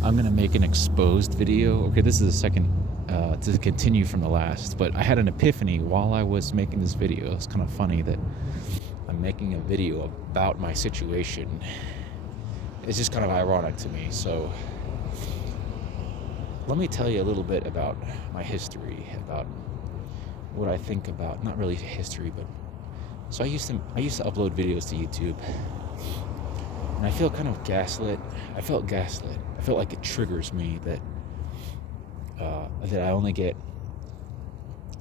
I'm going to make an exposed video. Okay, this is the second, to continue from the last, but I had an epiphany while I was making this video. It's kind of funny that I'm making a video about my situation. It's just kind of ironic to me. So let me tell you a little bit about my history, about what I think about, not really history, but so I used to upload videos to YouTube, and I feel kind of gaslit. I felt gaslit. I felt like it triggers me that I only get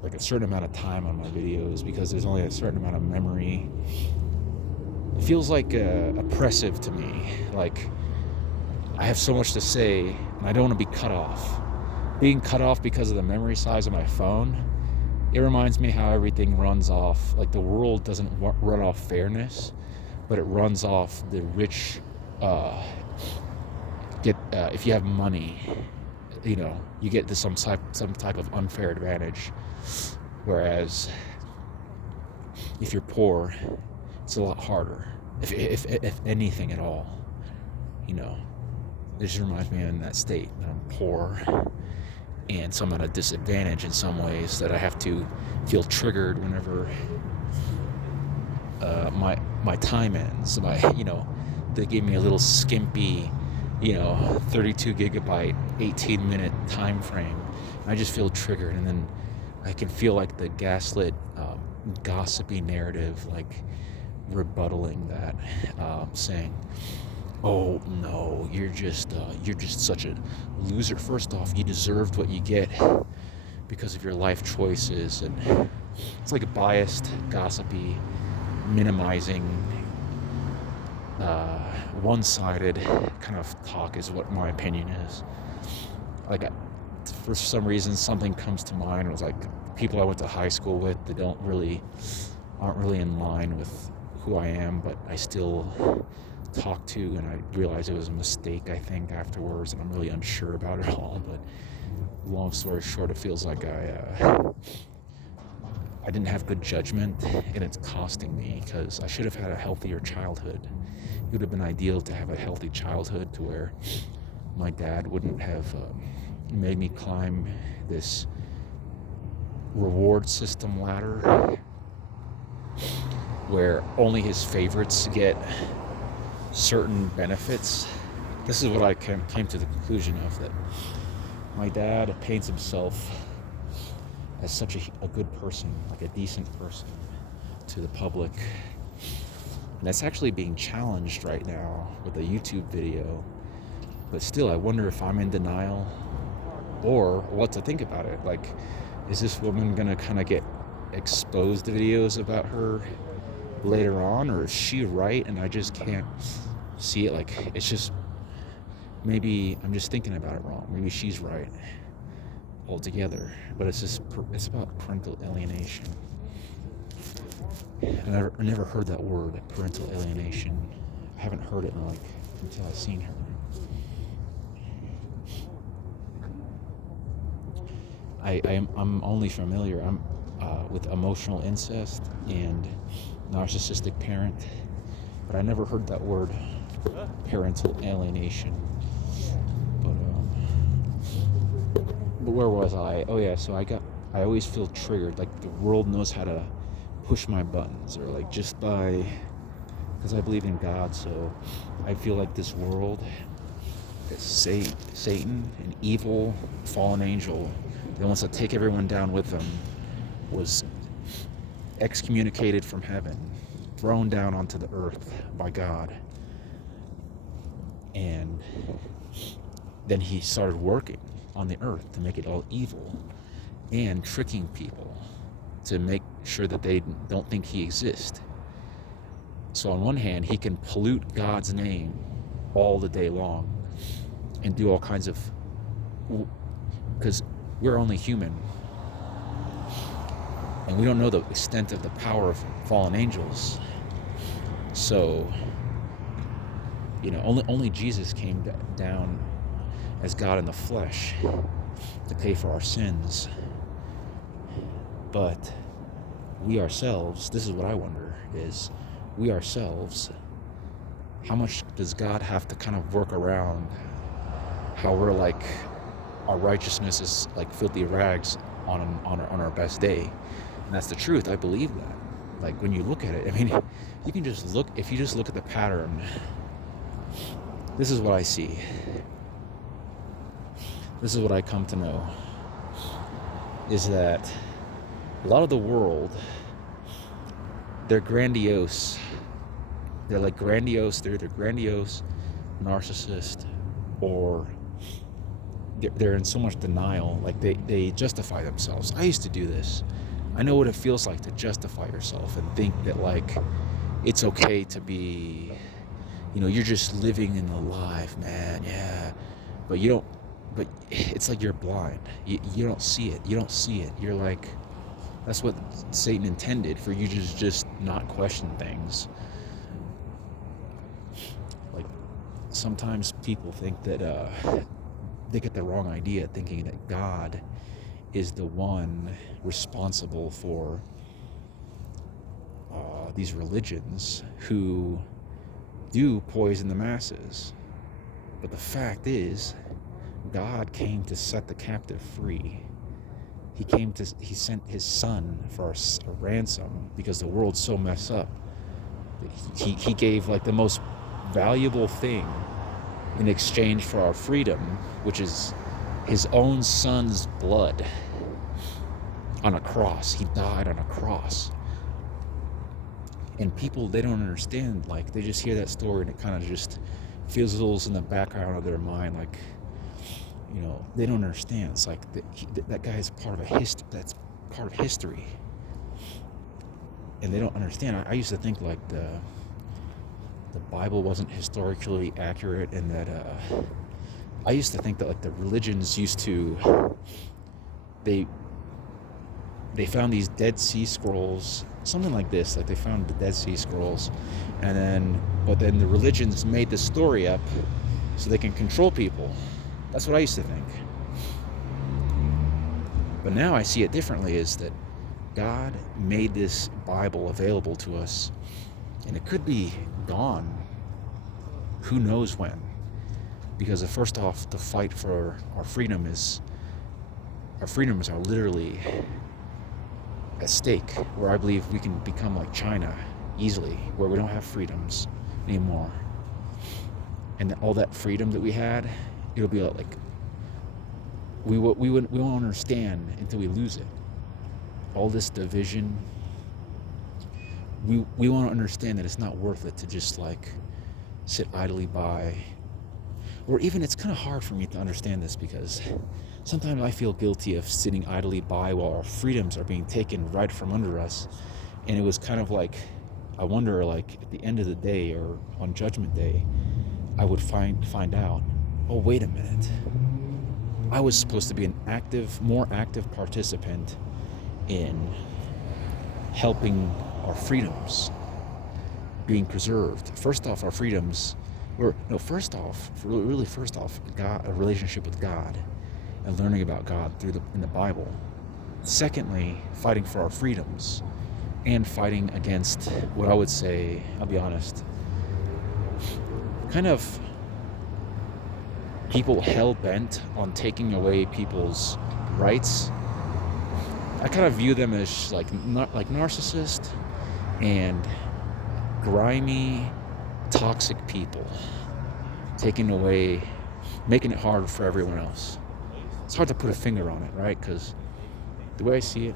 like a certain amount of time on my videos because there's only a certain amount of memory. It feels like oppressive to me. Like I have so much to say, and I don't want to be cut off. Being cut off because of the memory size of my phone, it reminds me how everything runs off. Like the world doesn't run off fairness, but it runs off the rich. If you have money, you get some type of unfair advantage. Whereas if you're poor, it's a lot harder. If anything at all, it just reminds me in that state that I'm poor. And so I'm at a disadvantage in some ways, that I have to feel triggered whenever my time ends. They gave me a little skimpy, 32 gigabyte, 18-minute time frame. I just feel triggered, and then I can feel like the gaslit, gossipy narrative, like rebuttaling that, saying, "Oh no, you're just such a loser. First off, you deserved what you get because of your life choices." And it's like a biased, gossipy, minimizing, one-sided kind of talk is what my opinion is. Like, for some reason, something comes to mind. It was like people I went to high school with that aren't really in line with who I am, but I still talk to, and I realized it was a mistake, I think, afterwards, and I'm really unsure about it all. But long story short, it feels like I didn't have good judgment, and it's costing me, because I should have had a healthier childhood. It would have been ideal to have a healthy childhood to where my dad wouldn't have made me climb this reward system ladder where only his favorites get certain benefits. This is what I came to the conclusion of, that my dad paints himself as such a good person, like a decent person to the public. And that's actually being challenged right now with a YouTube video. But still, I wonder if I'm in denial or what to think about it. Like, is this woman gonna kind of get exposed videos about her later on, or is she right and I just can't see it? Like, it's just, maybe I'm just thinking about it wrong. Maybe she's right altogether. But it's about parental alienation. And I never heard that word, parental alienation. I haven't heard it until I've seen her. I'm only familiar with emotional incest and narcissistic parent, but I never heard that word, parental alienation. But where was I? Oh yeah, so I always feel triggered, like the world knows how to push my buttons, or like just because I believe in God, so I feel like this world, this Satan, an evil fallen angel that wants to take everyone down with them, was excommunicated from heaven, thrown down onto the earth by God, and then he started working on the earth to make it all evil and tricking people to make sure that they don't think he exists. So on one hand, he can pollute God's name all the day long and do all kinds of, because we're only human and we don't know the extent of the power of fallen angels. So, only Jesus came down as God in the flesh to pay for our sins. But we ourselves, this is what I wonder, is we ourselves, how much does God have to kind of work around how we're like, our righteousness is like filthy rags on our best day. And that's the truth. I believe that. Like, when you look at it, I mean, you can just look, if you just look at the pattern, this is what I see. This is what I come to know, is that a lot of the world, they're grandiose. They're like grandiose. They're either grandiose, narcissist, or they're in so much denial. Like they justify themselves. I used to do this. I know what it feels like to justify yourself and think that like it's okay to be, you're just living in the life, man. Yeah, but you don't. But it's like you're blind. You don't see it. You don't see it. You're like, that's what Satan intended, for you to just not question things. Like, sometimes people think that they get the wrong idea, thinking that God is the one responsible for these religions who do poison the masses. But the fact is, God came to set the captive free. He sent his son for a ransom, because the world's so messed up. He gave like the most valuable thing in exchange for our freedom, which is his own son's blood on a cross. He died on a cross. And people, they don't understand. Like, they just hear that story and it kind of just fizzles in the background of their mind. Like, they don't understand. It's like that guy is part of that's part of history, and they don't understand. I used to think like the Bible wasn't historically accurate, and that I used to think that like the religions used to, they found these Dead Sea Scrolls, something like this. Like, they found the Dead Sea Scrolls, but then the religions made the story up so they can control people. That's what I used to think. But now I see it differently, is that God made this Bible available to us, and it could be gone who knows when. Because first off, the fight for our freedoms are literally at stake, where I believe we can become like China easily, where we don't have freedoms anymore. And all that freedom that we had, it'll be like we won't understand until we lose it. All this division, we won't understand that it's not worth it to just like sit idly by. Or even, it's kind of hard for me to understand this, because sometimes I feel guilty of sitting idly by while our freedoms are being taken right from under us. And it was kind of like, I wonder, like, at the end of the day, or on Judgment Day, I would find out, oh, wait a minute. I was supposed to be more active participant in helping our freedoms being preserved. First off, our freedoms, first off, God, a relationship with God, and learning about God in the Bible. Secondly, fighting for our freedoms, and fighting against what I would say, I'll be honest, kind of people hell-bent on taking away people's rights. I kind of view them as like narcissist and grimy, toxic people, making it hard for everyone else. It's hard to put a finger on it, right? Because the way I see it,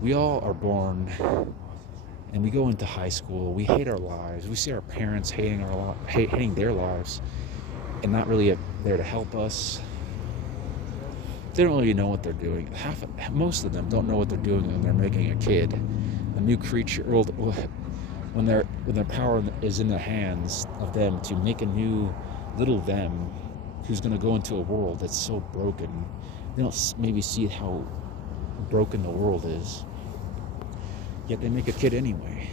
we all are born and we go into high school, we hate our lives, we see our parents hating their lives, and not really there to help us. They don't really know what they're doing. Most of them don't know what they're doing when they're making a kid, a new creature. When their power is in the hands of them to make a new little them who's going to go into a world that's so broken. They don't maybe see how broken the world is, yet they make a kid anyway,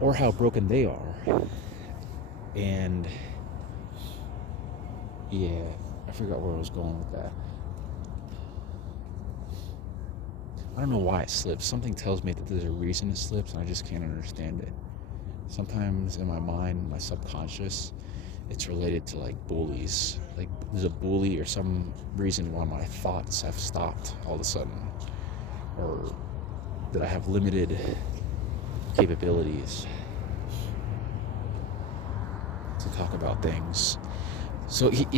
or how broken they are. And yeah, I forgot where I was going with that. I don't know why it slips. Something tells me that there's a reason it slips, and I just can't understand it. Sometimes in my mind, my subconscious, it's related to like bullies. Like there's a bully or some reason why my thoughts have stopped all of a sudden, or that I have limited capabilities to talk about things. So I'm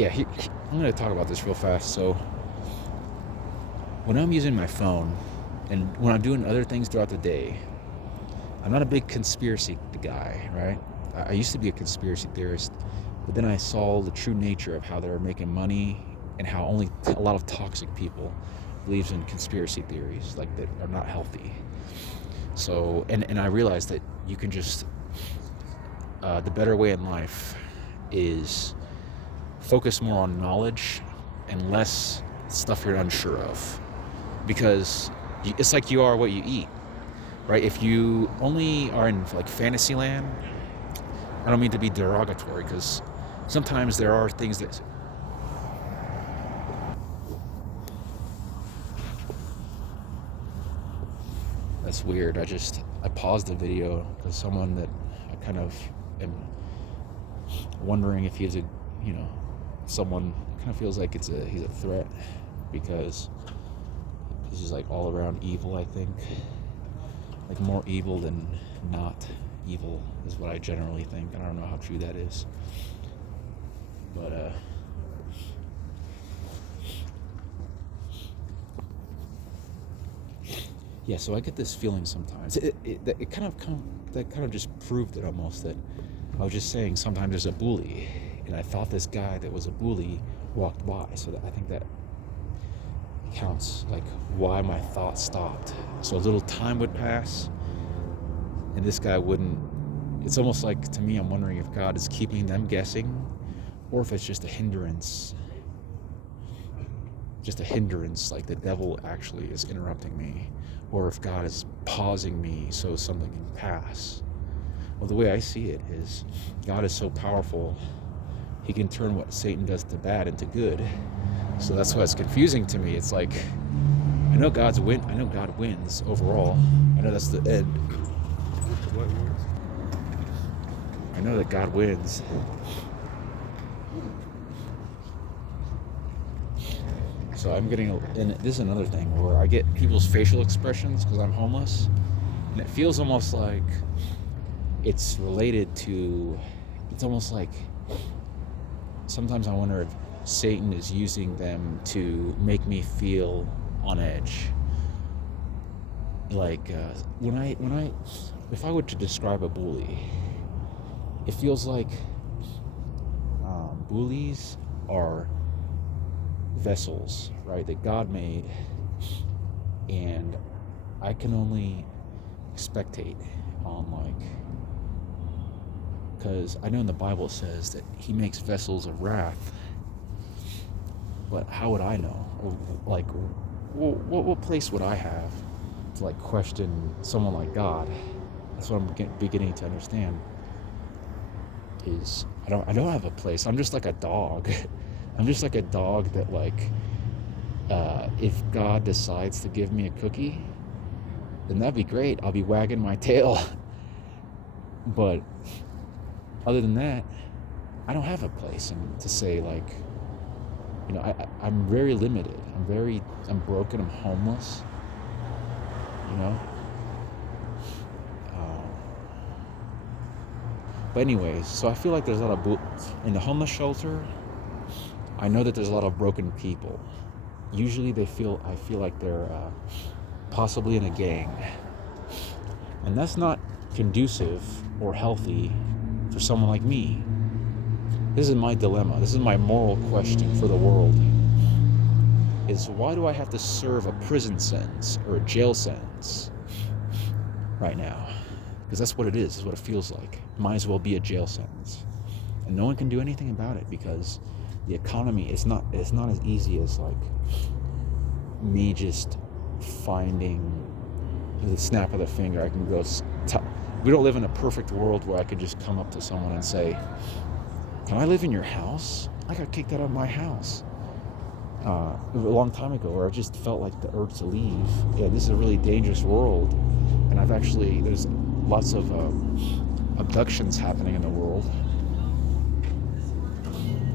going to talk about this real fast. So when I'm using my phone and when I'm doing other things throughout the day, I'm not a big conspiracy guy, right? I used to be a conspiracy theorist, but then I saw the true nature of how they're making money and how only a lot of toxic people believes in conspiracy theories, like that are not healthy. So, and I realized that you can just, the better way in life is focus more on knowledge and less stuff you're unsure of, because it's like you are what you eat, right? If you only are in like fantasy land, I don't mean to be derogatory, because sometimes there are things that that's weird. I paused the video because someone that I kind of am wondering if he's someone kind of feels like he's a threat, because he's like all around evil, I think. Like more evil than not evil is what I generally think. I don't know how true that is. But yeah, so I get this feeling sometimes. It kind of just proved it almost, that I was just saying sometimes there's a bully, and I thought this guy that was a bully walked by, so that I think that counts, like why my thoughts stopped. So a little time would pass, and this guy wouldn't. It's almost like, to me, I'm wondering if God is keeping them guessing, or if it's just a hindrance. Like the devil actually is interrupting me, or if God is pausing me so something can pass. Well, the way I see it is, God is so powerful, he can turn what Satan does to bad into good. So that's why it's confusing to me. It's like, I know God wins overall. I know that's the end. What wins? I know that God wins. So I'm getting, and this is another thing where I get people's facial expressions because I'm homeless, and it feels almost like it's related to, it's almost like sometimes I wonder if Satan is using them to make me feel on edge. Like if I were to describe a bully, it feels like bullies are vessels, right, that God made, and I can only spectate on, like, because I know in the Bible it says that he makes vessels of wrath, but how would I know? Like, what place would I have to like question someone like God? That's what I'm beginning to understand. Is I don't have a place. I'm just like a dog. I'm just like a dog that, like, if God decides to give me a cookie, then that'd be great. I'll be wagging my tail. But other than that, I don't have a place, and to say, like, I'm very limited. I'm broken. I'm homeless. But anyways, so I feel like there's a lot of in the homeless shelter. I know that there's a lot of broken people. Usually I feel like they're possibly in a gang. And that's not conducive or healthy for someone like me. This is my dilemma. This is my moral question for the world. Is why do I have to serve a prison sentence or a jail sentence right now? Because that's what it is. That's what it feels like. It might as well be a jail sentence. And no one can do anything about it, because the economy is not as easy as, like, me just finding the snap of the finger. I can go. We don't live in a perfect world where I could just come up to someone and say, "Can I live in your house?" I got kicked out of my house a long time ago, where I just felt like the urge to leave. Yeah, this is a really dangerous world, and there's lots of abductions happening in the world.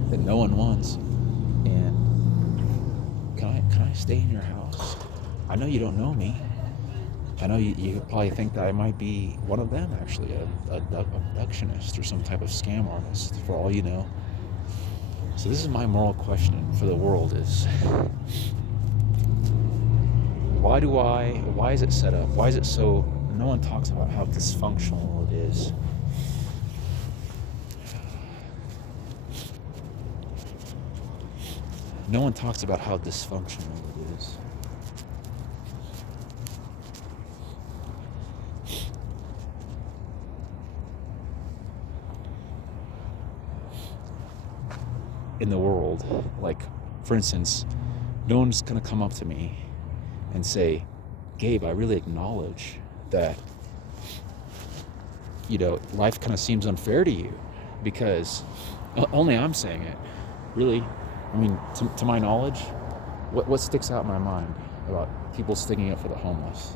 that no one wants. And can I stay in your house? I know you don't know me. I know you probably think that I might be one of them, actually, a abductionist or some type of scam artist, for all you know. So this is my moral question for the world is, why is it set up? Why is it so, no one talks about how dysfunctional it is. No one talks about how dysfunctional it is. In the world, like, for instance, no one's gonna come up to me and say, Gabe, I really acknowledge that, life kind of seems unfair to you, because only I'm saying it. Really, I mean, to my knowledge, what sticks out in my mind about people sticking up for the homeless?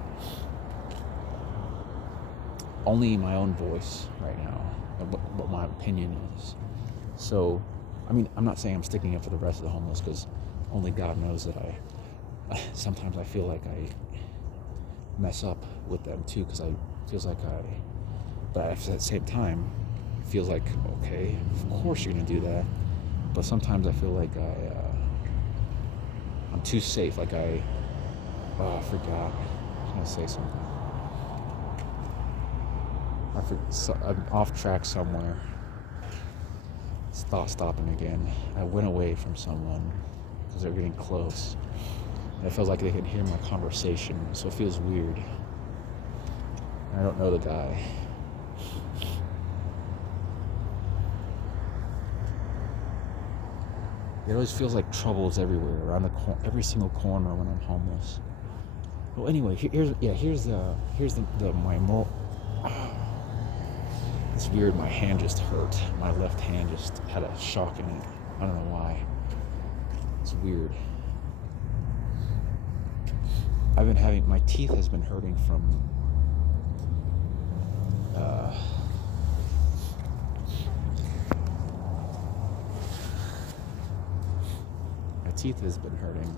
Only my own voice right now, what my opinion is. So, I mean, I'm not saying I'm sticking up for the rest of the homeless, because only God knows that sometimes I feel like I mess up with them too, because but at the same time, it feels like, okay, of course you're gonna do that. But sometimes I feel like I'm too safe, like I forgot, I was gonna say something. I'm off track somewhere. Stopping again. I went away from someone because they're getting close. And it feels like they can hear my conversation, so it feels weird. I don't know the guy. It always feels like trouble is everywhere, around every single corner when I'm homeless. Well, anyway, here's my moral. It's weird. My hand just hurt. My left hand just had a shock in it. I don't know why. It's weird. My teeth has been hurting from my teeth has been hurting.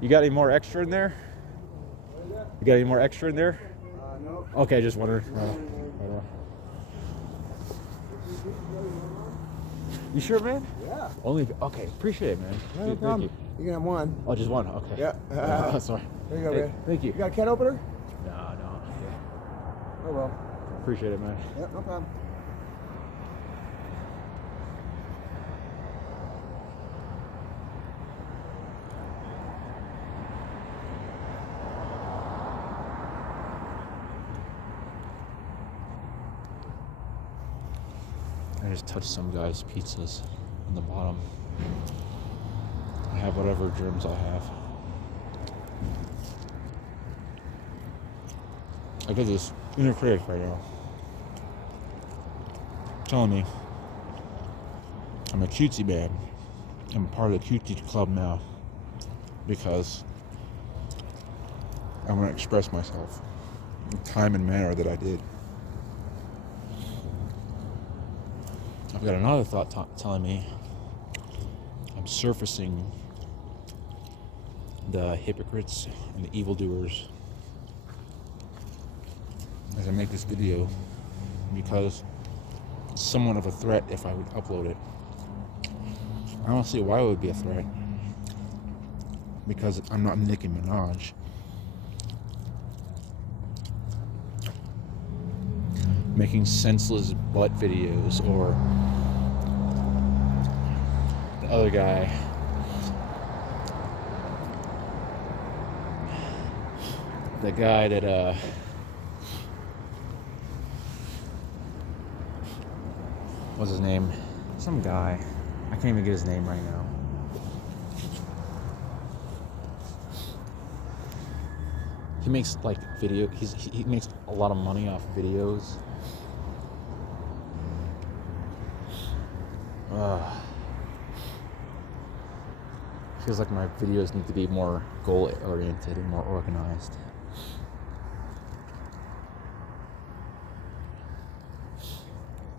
You got any more extra in there? You got any more extra in there? No. Okay, just wondering. You sure, man? Yeah. Okay, appreciate it, man. No Dude, problem. thank You can have one. you. Oh, just one, okay. Yeah. Sorry. There you go, Hey, man. thank you. You got a can opener? No. Yeah. Oh, well. Appreciate it, man. Yep, no problem. I just touched some guy's pizzas on the bottom. I have whatever germs I have. I get this inner critic right now telling me I'm a cutesy man. I'm part of the cutesy club now because I want to express myself in the time and manner that I did. I've got another thought telling me I'm surfacing the hypocrites and the evildoers as I make this video, because it's somewhat of a threat if I would upload it. I don't see why it would be a threat, because I'm not Nicki Minaj. Making senseless butt videos, or the other guy, the guy that what's his name? Some guy. I can't even get his name right now. He makes like he makes a lot of money off videos. Feels like my videos need to be more goal oriented and more organized.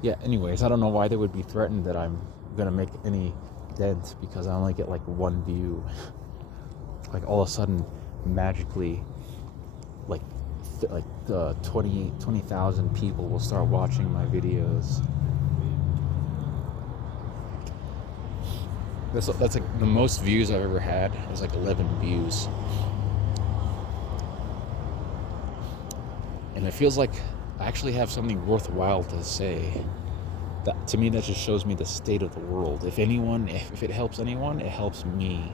Yeah, anyways, I don't know why they would be threatened that I'm gonna make any dent because I only get like one view. Like all of a sudden, magically, like 20,000 people will start watching my videos. That's like the most views I've ever had. It was like 11 views. And it feels like I actually have something worthwhile to say. That, to me, that just shows me the state of the world. If it helps anyone, it helps me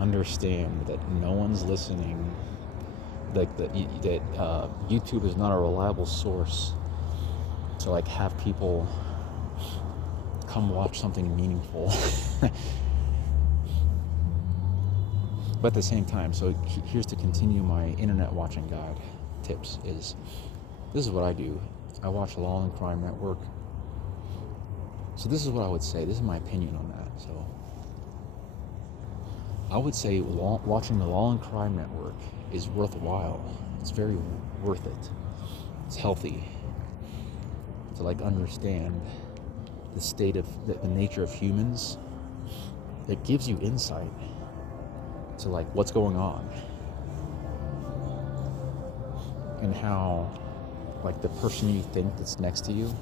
understand that no one's listening. Like that YouTube is not a reliable source to like have people come watch something meaningful. But at the same time, so here's to continue my internet watching guide tips is, this is what I do. I watch Law and Crime Network. So this is what I would say. This is my opinion on that. So I would say watching the Law and Crime Network is worthwhile. It's very worth it. It's healthy to like understand the state of the nature of humans. It gives you insight to like what's going on and how like the person you think that's next to you,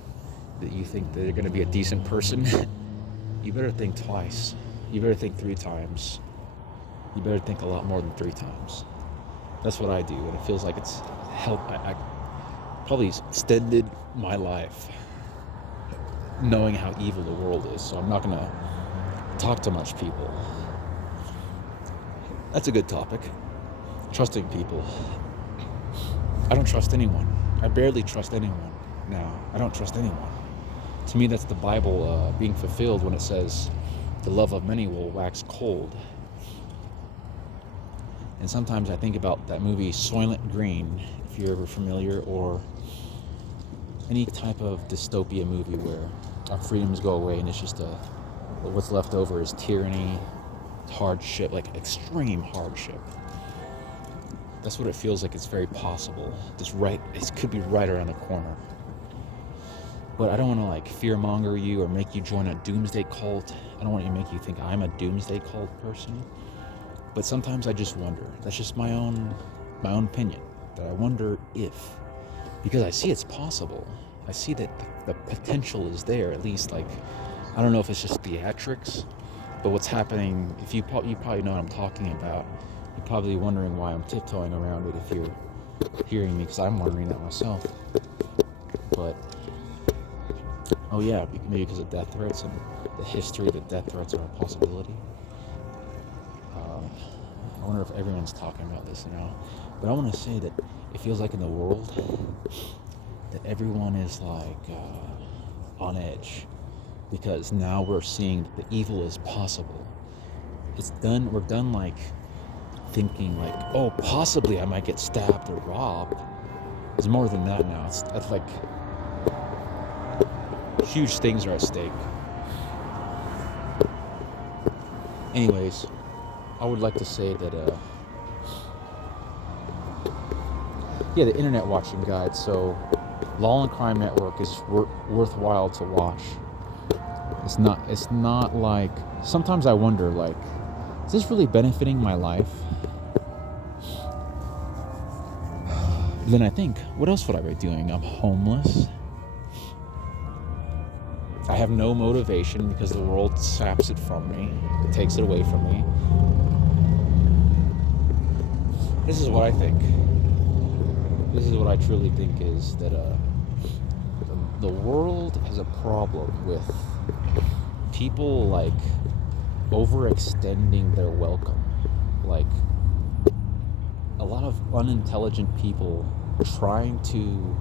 that you think they're going to be a decent person, you better think twice. You better think 3 times. You better think a lot more than 3 times. That's what I do, and it feels like it's helped. I probably extended my life knowing how evil the world is, so I'm not going to talk to much people. That's a good topic. Trusting people. I don't trust anyone. I barely trust anyone now. I don't trust anyone. To me, that's the Bible being fulfilled when it says, the love of many will wax cold. And sometimes I think about that movie Soylent Green, if you're ever familiar, or any type of dystopia movie where our freedoms go away and it's just what's left over is tyranny, hardship, like extreme hardship. That's what it feels like. It's very possible. It could be right around the corner. But I don't want to like fearmonger you or make you join a doomsday cult. I don't want to make you think I'm a doomsday cult person. But sometimes I just wonder. That's just my own opinion. That I wonder if, because I see it's possible. I see that the potential is there. At least like, I don't know if it's just theatrics, but what's happening? If you probably know what I'm talking about. You're probably wondering why I'm tiptoeing around it if you're hearing me, because I'm wondering that myself. But oh yeah, maybe because of death threats and the history that death threats are a possibility. I wonder if everyone's talking about this now. But I want to say that it feels like in the world that everyone is like on edge, because now we're seeing that the evil is possible. We're done like thinking like, oh, possibly I might get stabbed or robbed. It's more than that now. It's like huge things are at stake. Anyways, I would like to say that the internet watching guide. So Law and Crime Network is worthwhile to watch. It's not like, sometimes I wonder like, is this really benefiting my life? Then I think, what else would I be doing? I'm homeless. I have no motivation because the world saps it from me. It takes it away from me. This is what I think. This is what I truly think is that the world has a problem with people like overextending their welcome. Like a lot of unintelligent people trying to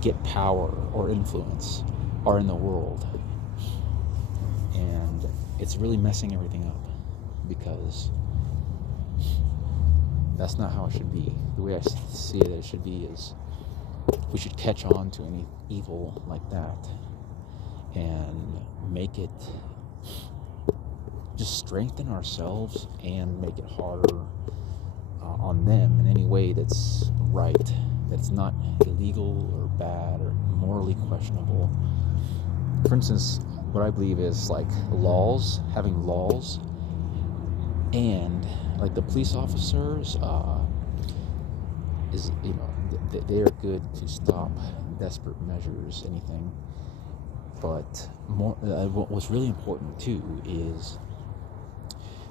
get power or influence are in the world. And it's really messing everything up, because that's not how it should be. The way I see it should be is we should catch on to any evil like that and make it, just strengthen ourselves and make it harder on them in any way that's right, that's not illegal or bad or morally questionable. for instance, what I believe is like laws, having laws, and like the police officers is, they are good to stop desperate measures, anything. But more, what's really important too is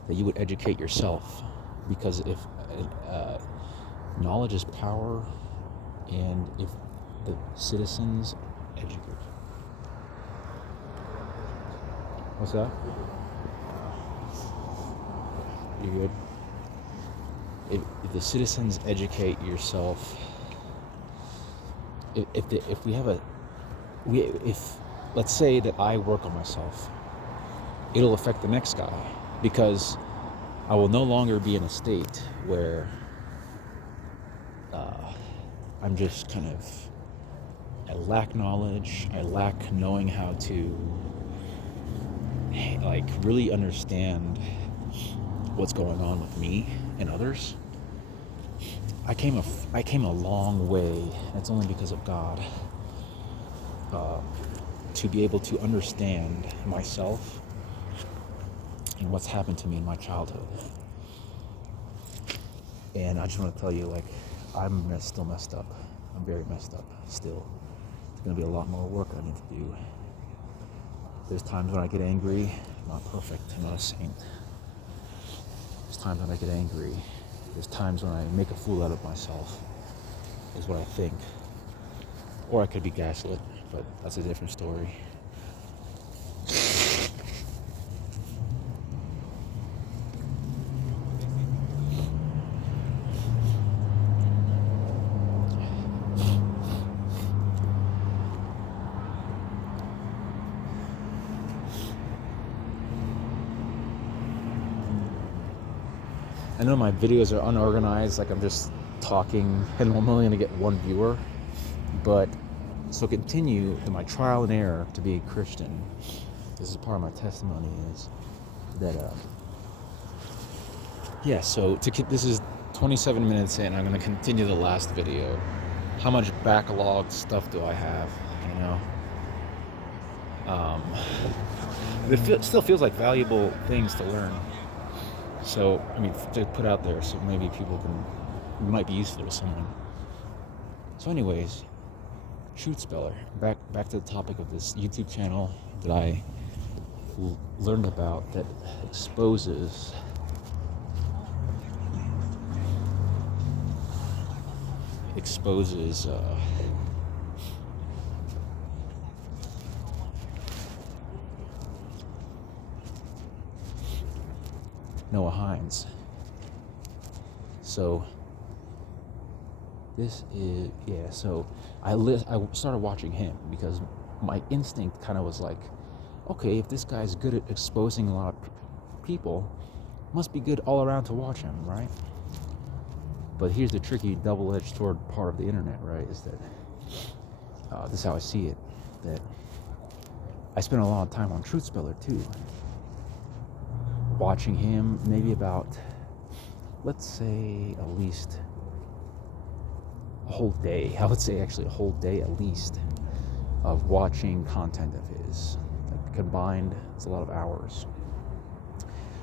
that you would educate yourself, because if knowledge is power, and if the citizens educate. What's that? You good? If the citizens educate yourself, if we have if let's say that I work on myself, it'll affect the next guy, because I will no longer be in a state where I'm just kind of, I lack knowledge, I lack knowing how to like really understand what's going on with me and others. I came a long way, and it's only because of God, to be able to understand myself and what's happened to me in my childhood. And I just want to tell you, like, I'm still messed up. I'm very messed up still. There's going to be a lot more work I need to do. There's times when I get angry. I'm not perfect. I'm not a saint. There's times when I get angry. There's times when I make a fool out of myself, is what I think. Or I could be gaslit, but that's a different story. I know my videos are unorganized, like I'm just talking, and I'm only going to get one viewer, but so continue in my trial and error to be a Christian. This is part of my testimony, is that this is 27 minutes in. I'm going to continue the last video. How much backlog stuff do I have, it still feels like valuable things to learn. So, to put out there, so maybe might be useful to someone. So anyways, Truth Speller, back to the topic of this YouTube channel that I learned about, that exposes Noah Hines. So this is, so I started watching him because my instinct kind of was like, okay, if this guy's good at exposing a lot of people, must be good all around to watch him, right? But here's the tricky double-edged sword part of the internet, right? Is that this is how I see it, that I spent a lot of time on Truth Speller too, watching him, maybe about, let's say, at least a whole day. I would say actually a whole day at least of watching content of his. Like, combined, it's a lot of hours.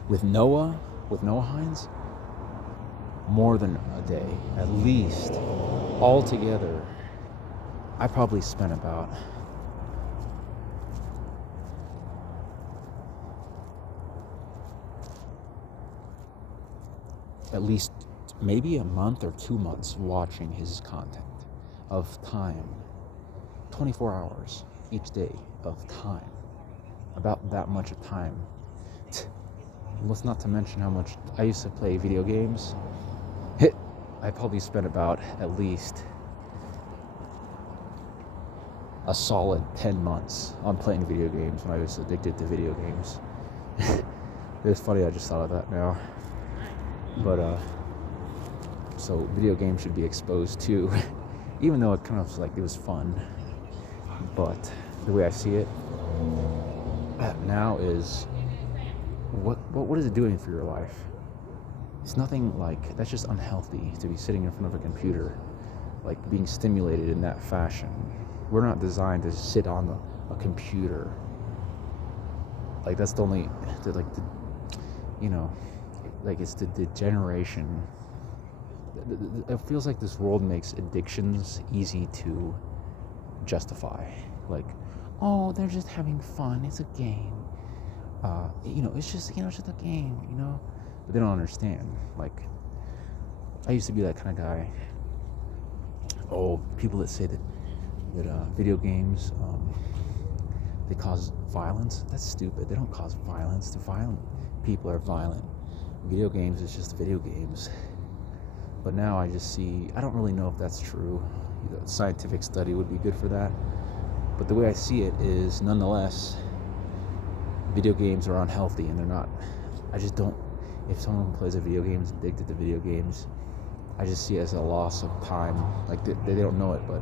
With Noah Hines, more than a day, at least. Altogether, I probably spent about at least maybe a month or 2 months watching his content of time. 24 hours each day of time. About that much of time. Let's not to mention how much I used to play video games. I probably spent about at least a solid 10 months on playing video games when I was addicted to video games. It's funny, I just thought of that now. But so video games should be exposed too, even though it kind of like it was fun. But the way I see it now is, what is it doing for your life? It's nothing. Like, that's just unhealthy to be sitting in front of a computer, like being stimulated in that fashion. We're not designed to sit on a computer. Like that's the only, it's the degeneration. It feels like this world makes addictions easy to justify. Like, oh, they're just having fun. It's a game. It's just a game. But they don't understand. Like, I used to be that kind of guy. Oh, people that say that video games they cause violence. That's stupid. They don't cause violence. The violent people are violent. Video games is just video games. But now I just see, I don't really know if that's true. Scientific study would be good for that. But the way I see it is, nonetheless, video games are unhealthy, and they're not. I just don't. If someone plays a video game, is addicted to video games, I just see it as a loss of time. Like they don't know it, but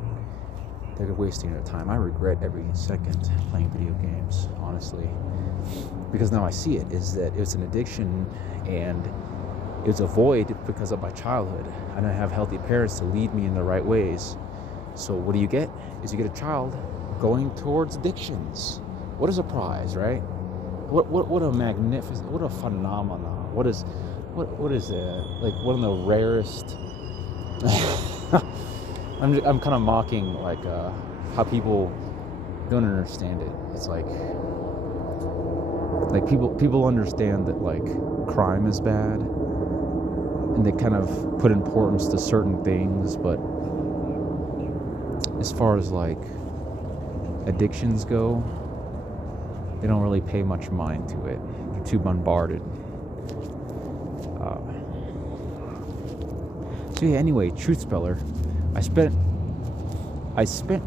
they're wasting their time. I regret every second playing video games, honestly, because now I see it is that it's an addiction, and it's a void because of my childhood. I didn't have healthy parents to lead me in the right ways. So what do you get? Is you get a child going towards addictions. What is a prize, right? What a magnificent, what a phenomenon. What is like one of the rarest. I'm kind of mocking like how people don't understand it. It's like people understand that like crime is bad, and they kind of put importance to certain things, but as far as like addictions go, they don't really pay much mind to it. They're too bombarded. So yeah, anyway, Truth Speller, I spent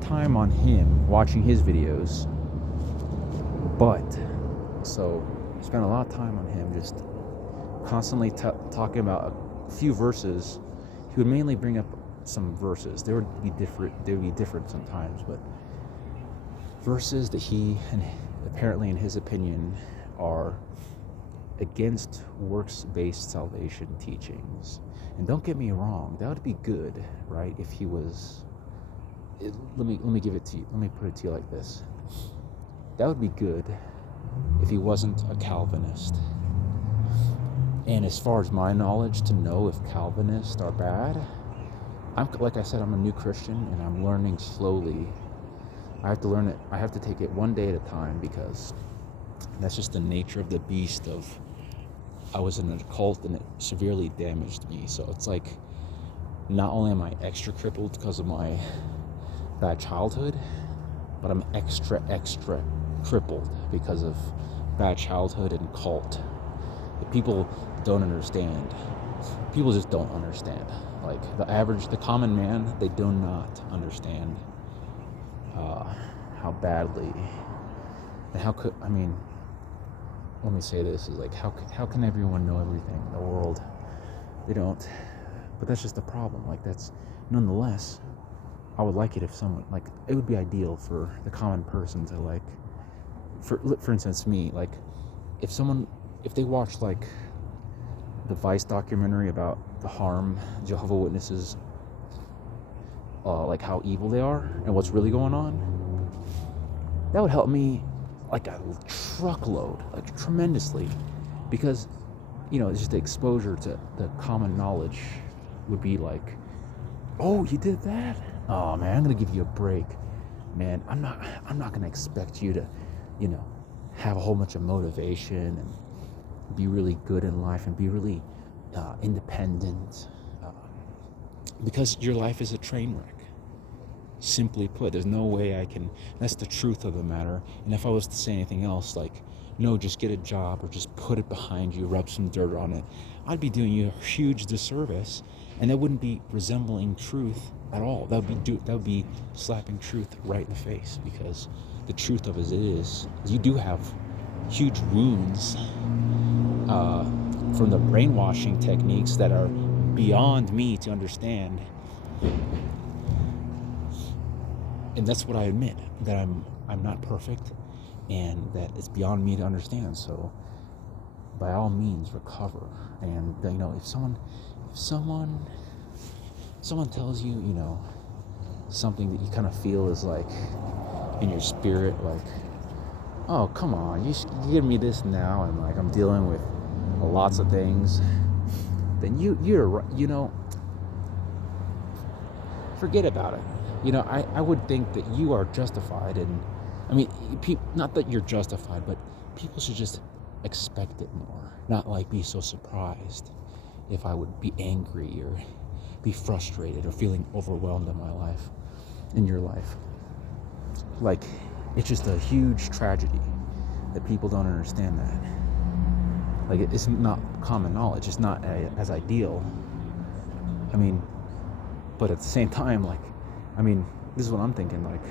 time on him watching his videos, but so I spent a lot of time on him just constantly talking about a few verses. He would mainly bring up some verses. They would be different sometimes, but verses that he, and apparently in his opinion, are against works-based salvation teachings. And don't get me wrong, that would be good, right? If he was, let me give it to you. Let me put it to you like this. That would be good if he wasn't a Calvinist. And as far as my knowledge, to know if Calvinists are bad, like I said, I'm a new Christian, and I'm learning slowly. I have to learn it. I have to take it one day at a time, because that's just the nature of the beast of, I was in a cult and it severely damaged me. So it's like, not only am I extra crippled because of my bad childhood, but I'm extra crippled because of bad childhood and cult. People don't understand. People just don't understand. Like the common man, they do not understand how badly, and how could, let me say this, is like, how can everyone know everything in the world? They don't. But that's just the problem. Like, that's, nonetheless, I would like it if someone, like, it would be ideal for the common person to, like, for instance, me, like, if they watch, like, the Vice documentary about the harm Jehovah's Witnesses, like how evil they are and what's really going on, that would help me like a truckload, like tremendously, because it's just the exposure to the common knowledge would be like, oh, you did that? Oh man, I'm gonna give you a break, man. I'm not gonna expect you to have a whole bunch of motivation and be really good in life and be really independent, because your life is a train wreck. Simply put, there's no way I can. That's the truth of the matter. And if I was to say anything else, like, no, just get a job or just put it behind you, rub some dirt on it, I'd be doing you a huge disservice, and that wouldn't be resembling truth at all. That would be slapping truth right in the face, because the truth of it is you do have huge wounds from the brainwashing techniques that are beyond me to understand. And that's what I admit, that I'm not perfect, and that it's beyond me to understand. So by all means, recover. And if someone tells you something that you kind of feel is like in your spirit, like, oh, come on, you give me this now, and like I'm dealing with lots of things, then you're forget about it. I would think that you are justified, and I mean, not that you're justified, but people should just expect it more, not like be so surprised if I would be angry or be frustrated or feeling overwhelmed in your life. Like, it's just a huge tragedy that people don't understand that. Like, it's not common knowledge. It's not as ideal. I mean, but at the same time, like, I mean, this is what I'm thinking. Like,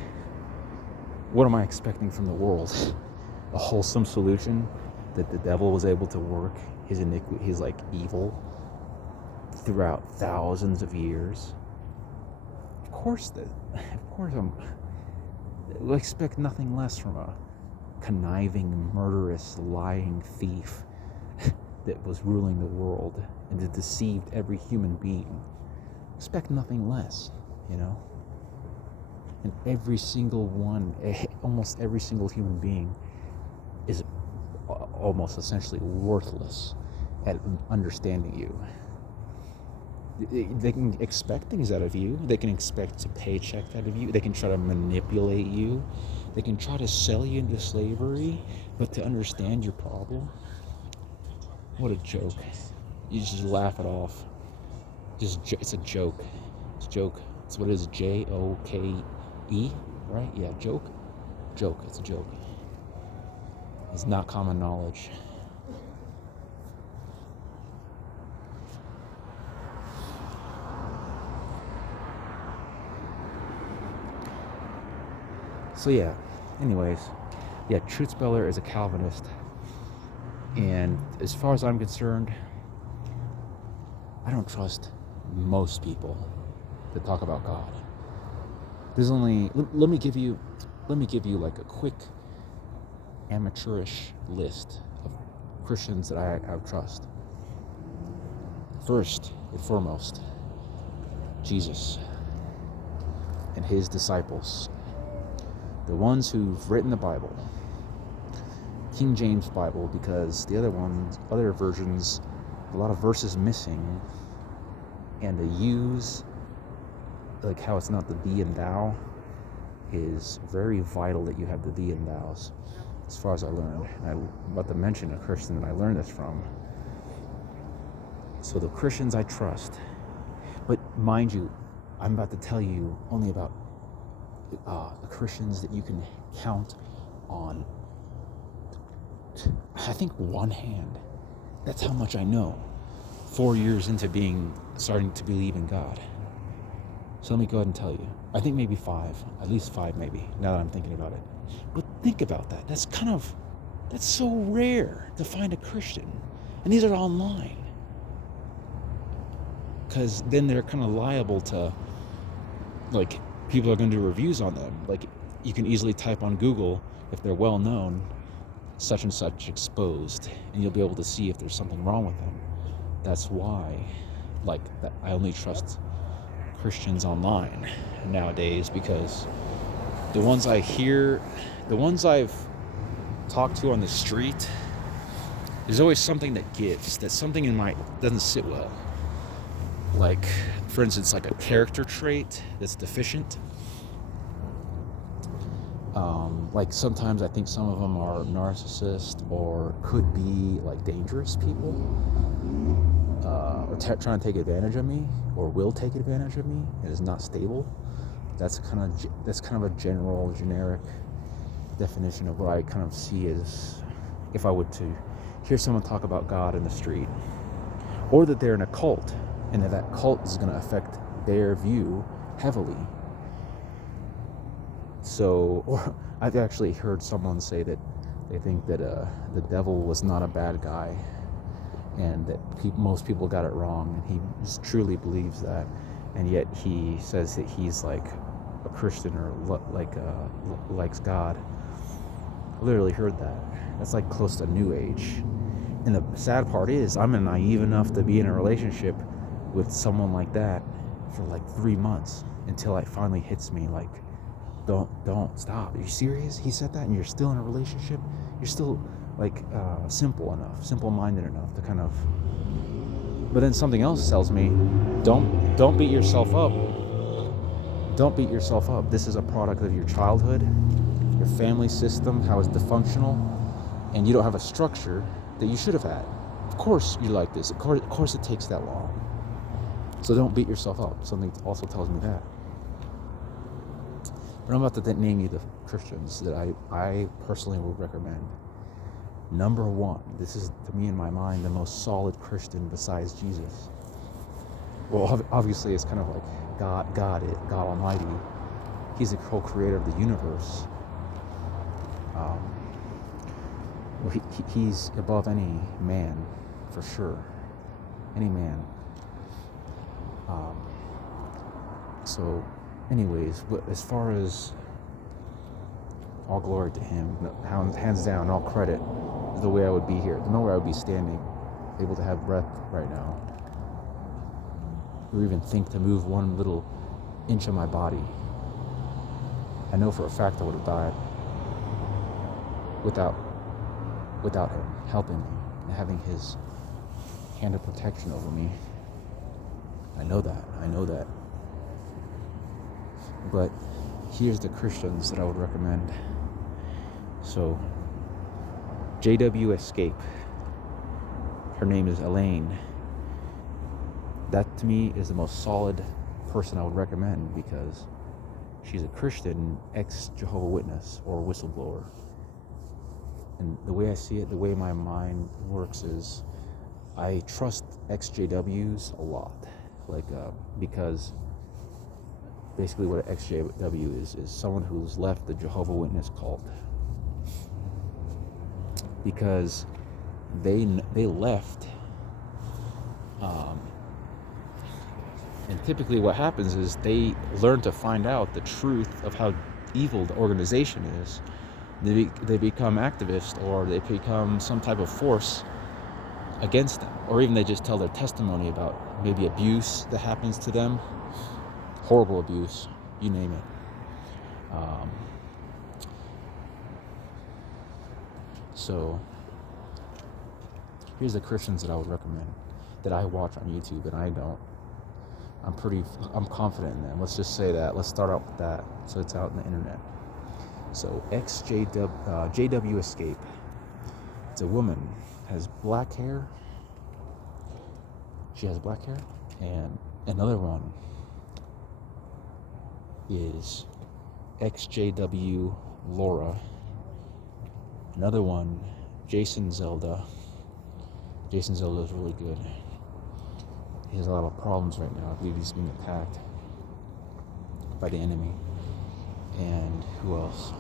what am I expecting from the world? A wholesome solution that the devil was able to work his iniquity, his like evil throughout thousands of years? Of course, I expect nothing less from a conniving, murderous, lying thief that was ruling the world and that deceived every human being. Expect nothing less, And every single one, almost every single human being is almost essentially worthless at understanding you. They can expect things out of you. They can expect a paycheck out of you. They can try to manipulate you. They can try to sell you into slavery, but to understand your problem, what a joke. You just laugh it off. It's a joke. It's a joke. It's what it is, J-O-K-E, right? Yeah, joke. Joke, it's a joke. It's not common knowledge. So yeah, anyways, Truth Speller is a Calvinist, and as far as I'm concerned, I don't trust most people that talk about God. There's only let me give you like a quick amateurish list of Christians that I trust. First and foremost, Jesus and his disciples. The ones who've written the Bible, King James Bible, because the other versions, a lot of verses missing, and the use, like how it's not the thee and thou, is very vital that you have the thee and thous, as far as I learned. And I'm about to mention a Christian that I learned this from. So the Christians I trust, but mind you, I'm about to tell you only about the Christians that you can count on, I think, one hand. That's how much I know 4 years into starting to believe in God. So let me go ahead and tell you, I think maybe 5, at least 5 maybe, now that I'm thinking about it. But think about that. That's so rare to find a Christian, and these are online, because then they're kind of liable to, like, people are going to do reviews on them. Like, you can easily type on Google, if they're well known, such and such exposed, and you'll be able to see if there's something wrong with them. That's why, I only trust Christians online nowadays, because the ones I've talked to on the street, there's always something that gives, that something doesn't sit well. Like, for instance, like a character trait that's deficient. Like, sometimes I think some of them are narcissists or could be like dangerous people, or trying to take advantage of me, or will take advantage of me, and is not stable. That's kind of a generic definition of what I kind of see as if I were to hear someone talk about God in the street, or that they're in a cult, and that cult is going to affect their view heavily. So, or I've actually heard someone say that they think that the devil was not a bad guy, and that most people got it wrong, and he just truly believes that, and yet he says that he's like a Christian or likes God. I literally heard that. That's like close to New Age. And the sad part is, I'm naive enough to be in a relationship with someone like that for like 3 months until it finally hits me, like, Don't stop. Are you serious? He said that, and you're still in a relationship. You're still like simple-minded enough to kind of. But then something else tells me, don't beat yourself up. Don't beat yourself up. This is a product of your childhood, your family system, how it's dysfunctional, and you don't have a structure that you should have had. Of course you like this. Of course it takes that long. So don't beat yourself up. Something also tells me that. But I'm about to name you the Christians that I personally would recommend. Number one, this is, to me in my mind, the most solid Christian besides Jesus. Well, obviously it's kind of like God Almighty. He's the co-creator of the universe. He's above any man, for sure. Any man. So, anyways, but as far as all glory to him, hands down, all credit, is the way I would be here. No way I would be standing, able to have breath right now, or even think to move one little inch of my body. I know for a fact I would have died without him helping me and having his hand of protection over me. I know that. But here's the Christians that I would recommend. So, JW Escape. Her name is Elaine. That to me is the most solid person I would recommend, because she's a Christian ex-Jehovah's Witness or whistleblower. And the way I see it, the way my mind works is I trust ex-JWs a lot. Because basically what an ex-JW is someone who's left the Jehovah's Witness cult. Because they left, and typically what happens is they learn to find out the truth of how evil the organization is. They become activists, or they become some type of force against them, or even they just tell their testimony about maybe abuse that happens to them, horrible abuse, you name it. So here's the Christians that I would recommend, that I watch on YouTube, and I don't. I'm confident in them. Let's just say that. Let's start out with that, so it's out on the internet. So JW Escape. It's a woman, has black hair. She has black hair. And another one is XJW Laura. Another one, Jason Zelda. Jason Zelda is really good. He has a lot of problems right now. I believe he's being attacked by the enemy. And who else?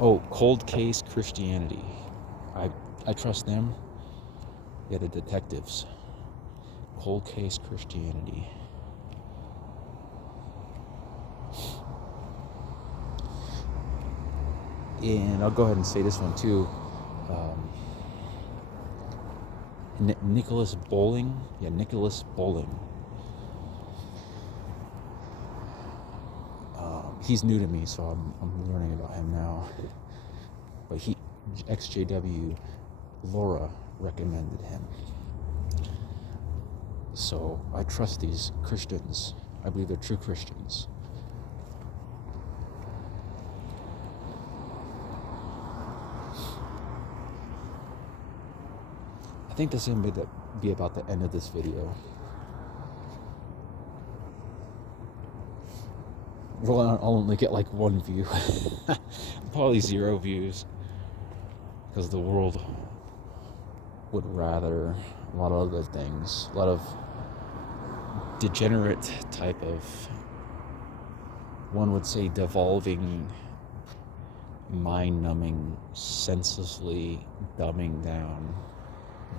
Oh, Cold Case Christianity. I trust them. Yeah, the detectives. Cold Case Christianity. And I'll go ahead and say this one too. Nicholas Bowling. Yeah, Nicholas Bowling. He's new to me, so I'm learning about him now. But ex-JW Laura recommended him. So I trust these Christians. I believe they're true Christians. I think this is going to be about the end of this video. Well, I'll only get like one view. Probably 0 views. Because the world would rather a lot of other things. A lot of degenerate type of, one would say, devolving, mind-numbing, senselessly dumbing down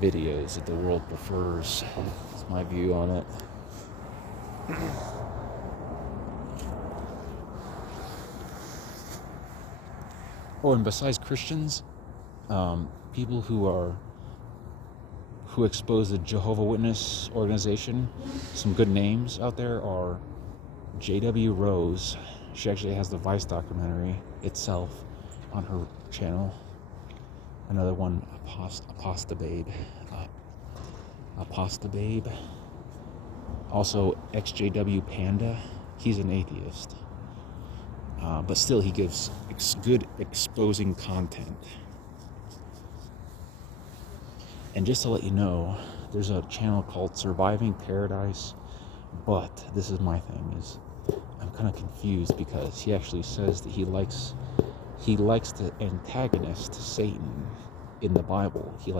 videos that the world prefers. That's my view on it. Oh, and besides Christians, people who expose the Jehovah's Witness organization. Some good names out there are J.W. Rose. She actually has the Vice documentary itself on her channel. Another one, Aposta Babe. Also, XJW Panda. He's an atheist. But still, he gives good exposing content. And just to let you know, there's a channel called Surviving Paradise. But this is my thing, is I'm kind of confused because he actually says that he likes the antagonist, Satan, in the Bible. He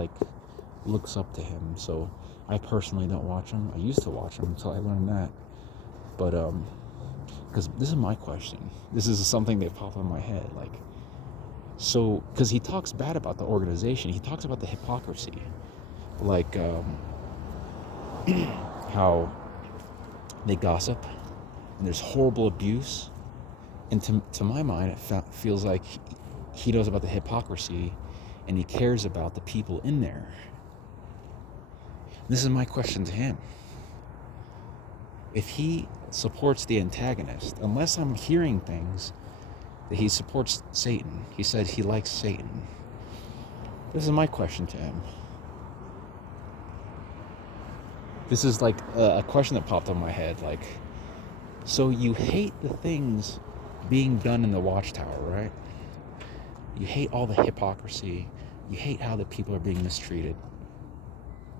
looks up to him. So I personally don't watch him. I used to watch him until I learned that. But because this is my question. This is something that popped in my head. So because he talks bad about the organization, he talks about the hypocrisy, how they gossip and there's horrible abuse. And to my mind, it feels like he knows about the hypocrisy and he cares about the people in there. This is my question to him. If he supports the antagonist, unless I'm hearing things that he supports Satan, he said he likes Satan. This is my question to him. This is a question that popped in my head. So you hate the things being done in the Watchtower, right? You hate all the hypocrisy. You hate how the people are being mistreated.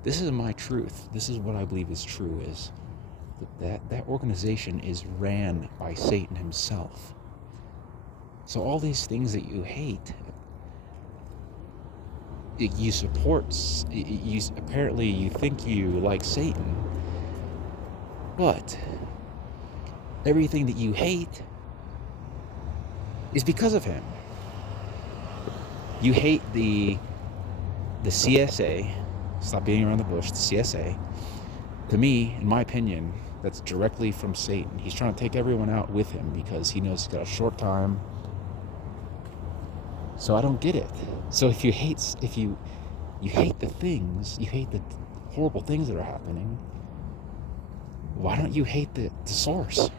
This is my truth. This is what I believe is true, is that organization is ran by Satan himself. So all these things that you hate, you support. Apparently you think you like Satan, but everything that you hate is because of him. You hate the CSA. Stop beating around the bush. The CSA. To me, in my opinion, that's directly from Satan. He's trying to take everyone out with him because he knows he's got a short time. So I don't get it. So if you hate the things, you hate the horrible things that are happening, why don't you hate the source?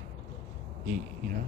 You know?